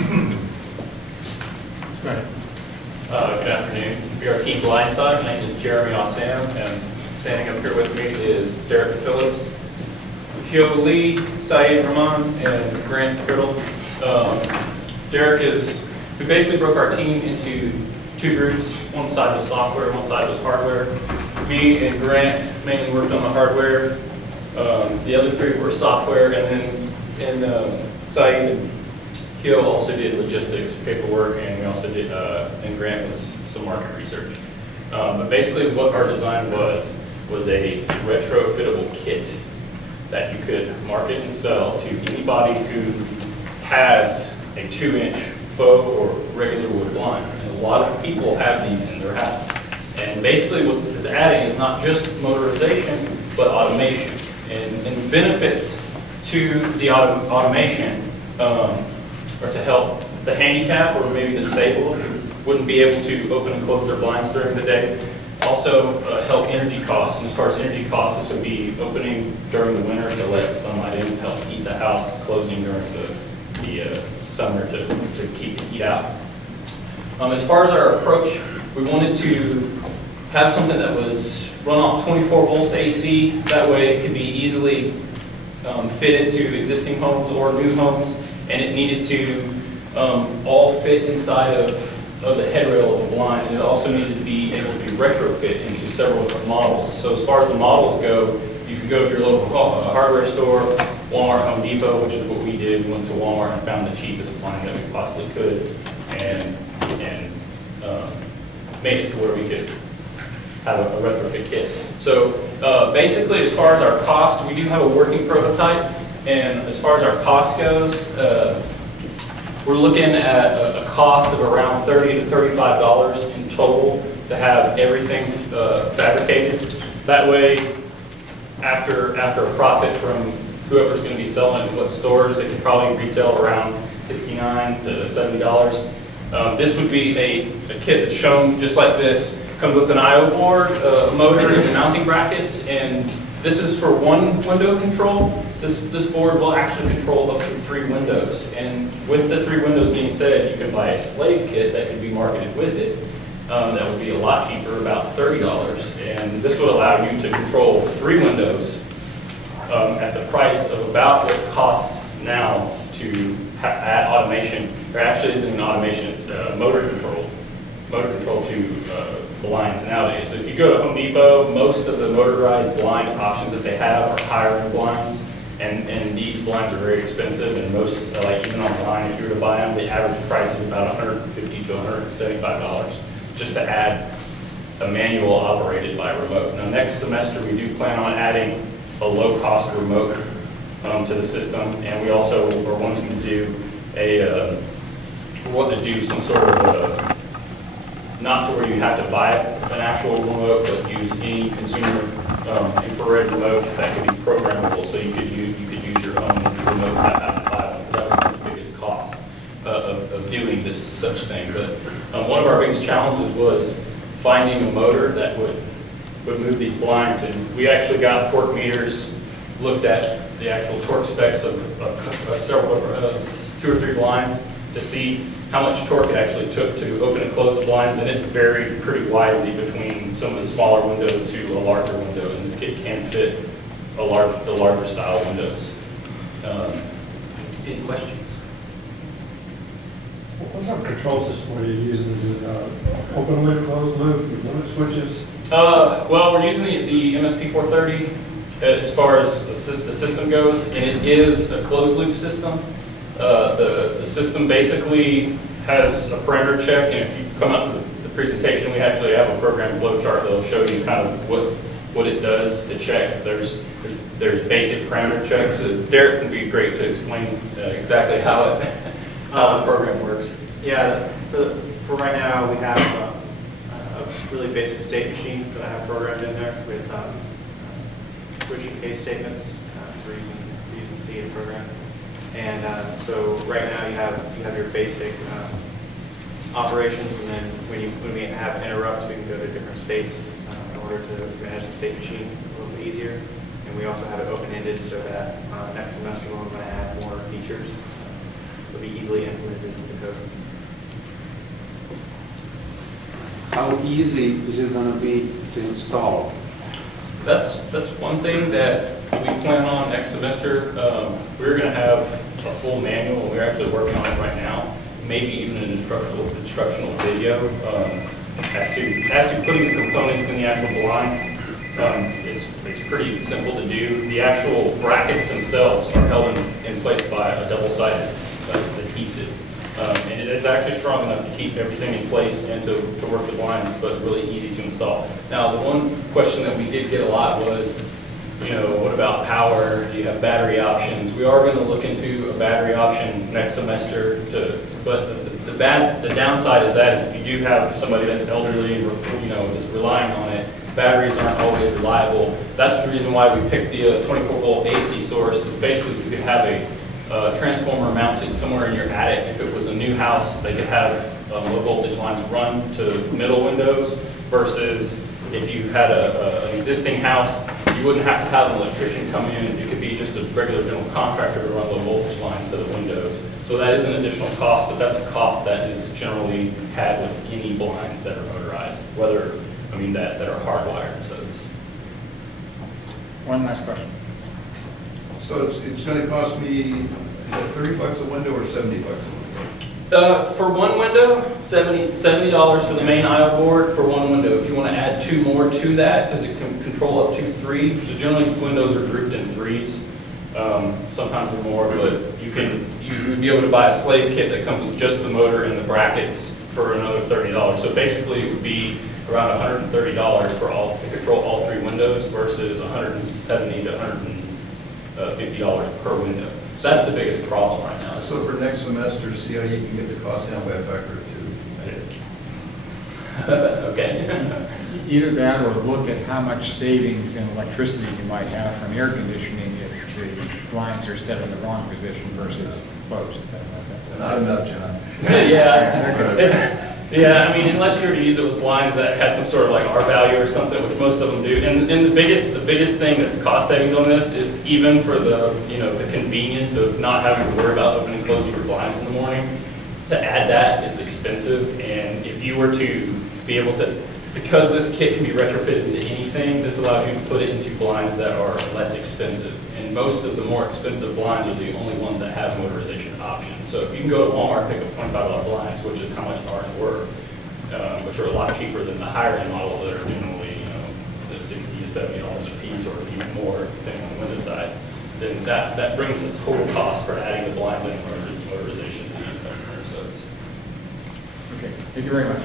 Right. Good afternoon. We are Team Blindside. My name is Jeremy Ossam, and standing up here with me is Derek Phillips, Hyo Lee, Saeed Rahman, and Grant Criddle. Derek we basically broke our team into two groups. One side was software, one side was hardware. Me and Grant mainly worked on the hardware. The other three were software, and then Saeed and Hyo also did logistics, paperwork, and we also did, and Grant was some market research. But basically what our design was a retrofittable kit that you could market and sell to anybody who has a 2-inch faux or regular wood blind. And a lot of people have these in their house. And basically what this is adding is not just motorization, but automation. And the benefits to the automation or to help the handicap or maybe the disabled who wouldn't be able to open and close their blinds during the day. Also help energy costs. And as far as energy costs, this would be opening during the winter to let sunlight in, help heat the house, closing during the summer to keep the heat out. As far as our approach, we wanted to have something that was run off 24 volts AC. That way it could be easily fit into existing homes or new homes, and it needed to all fit inside of the headrail of the blind, and it also needed to be able to be retrofit into several different models. So as far as the models go, you could go to your local hardware store, Walmart, Home Depot, which is what we did. We went to Walmart and found the cheapest blind that we possibly could, and made it to where we could have a retrofit kit. So basically, as far as our cost, we do have a working prototype, and as far as our cost goes, we're looking at a cost of around $30 to $35 in total to have everything fabricated. That way, after a profit from whoever's going to be selling it in what stores, it can probably retail around $69 to $70. This would be a kit that's shown just like this. Comes with an I/O board, a motor, and mounting brackets, and this is for one window control. This board will actually control up to 3 windows, and with the 3 windows being said, you can buy a slave kit that could be marketed with it. That would be a lot cheaper, about $30, and this would allow you to control 3 windows at the price of about what it costs now to add automation. There actually isn't an automation, it's motor control to blinds nowadays. So if you go to Home Depot, most of the motorized blind options that they have are higher end blinds, and these blinds are very expensive, and most, like even online, if you were to buy them, the average price is about $150 to $175 just to add a manual operated by remote. Now next semester we do plan on adding a low-cost remote to the system, and we also are wanting to do some sort of not to where you have to buy an actual remote, but use any consumer infrared remote that could be programmable, so you could use your own remote without having to buy one. That was one of the biggest costs of doing this such thing. But one of our biggest challenges was finding a motor that would move these blinds, and we actually got torque meters, looked at the actual torque specs of several different 2 or 3 blinds to see how much torque it actually took to open and close the blinds, and it varied pretty widely between some of the smaller windows to a larger window, and this kit can fit the larger style windows. Any questions? What sort of control system are you using? Is it open loop, closed loop, limit switches? Well, we're using the MSP430 as far as the system goes, and it is a closed loop system. The system basically has a parameter check, and if you come up to the presentation, we actually have a program flow chart that'll show you kind of what it does to check. There's basic parameter checks. Derek can be great to explain exactly how the program works. Yeah, for right now we have a really basic state machine that I have programmed in there with switch and case statements. That's the reason C in the program. And so right now you have your basic operations, and then when we have interrupts, we can go to different states in order to manage the state machine a little bit easier. And we also have it open-ended so that next semester when we're going to add more features, it'll be easily implemented into the How easy is it going to be to install? That's one thing that we plan on next semester. We're going to have a full manual, and we're actually working on it right now. Maybe even an instructional video as to putting the components in the actual blind. It's pretty simple to do. The actual brackets themselves are held in place by a double-sided adhesive. And it is actually strong enough to keep everything in place and to work the blinds, but really easy to install. Now, the one question that we did get a lot was, you know, what about power? Do you have battery options? We are going to look into a battery option next semester, but the downside is that is if you do have somebody that's elderly and, you know, is relying on it, batteries aren't always reliable. That's the reason why we picked the 24-volt AC source. Is basically you could have a transformer mounted somewhere in your attic. If it was a new house, they could have low voltage lines run to middle windows, versus if you had an existing house, you wouldn't have to have an electrician come in. It could be just a regular general contractor to run low voltage lines to the windows. So that is an additional cost, but that's a cost that is generally had with any blinds that are motorized, that are hardwired. So it's One last question. So it's going to cost me, is it $30 a window or $70 a window? For one window, $70 for the main aisle board for one window. If you want to add two more to that, because it can control up to 3. So generally windows are grouped in 3s. Sometimes they're more, but you would be able to buy a slave kit that comes with just the motor and the brackets for another $30. So basically it would be around $130 to control all 3 windows versus $170 to $150 per window. So that's the biggest problem right now. So for next semester, see how you can get the cost down by a factor of 2. Okay. Either that or look at how much savings in electricity you might have from air conditioning if the blinds are set in the wrong position versus closed. Not enough, John. Yeah, I mean, unless you were to use it with blinds that had some sort of like R value or something, which most of them do. And the biggest thing that's cost savings on this is even for the convenience of not having to worry about opening and closing your blinds in the morning. To add that is expensive, and if you were to be able to, because this kit can be retrofitted into anything, this allows you to put it into blinds that are less expensive. And most of the more expensive blinds are the only ones that have motorization options. So if you can go to Walmart and pick up $25 blinds, which is how much ours were, which are a lot cheaper than the higher end model that are generally, the $60 to $70 a piece, or even more depending on the window size, then that brings the total cost for adding the blinds and motorization to the customer. So it's Okay, thank you very much.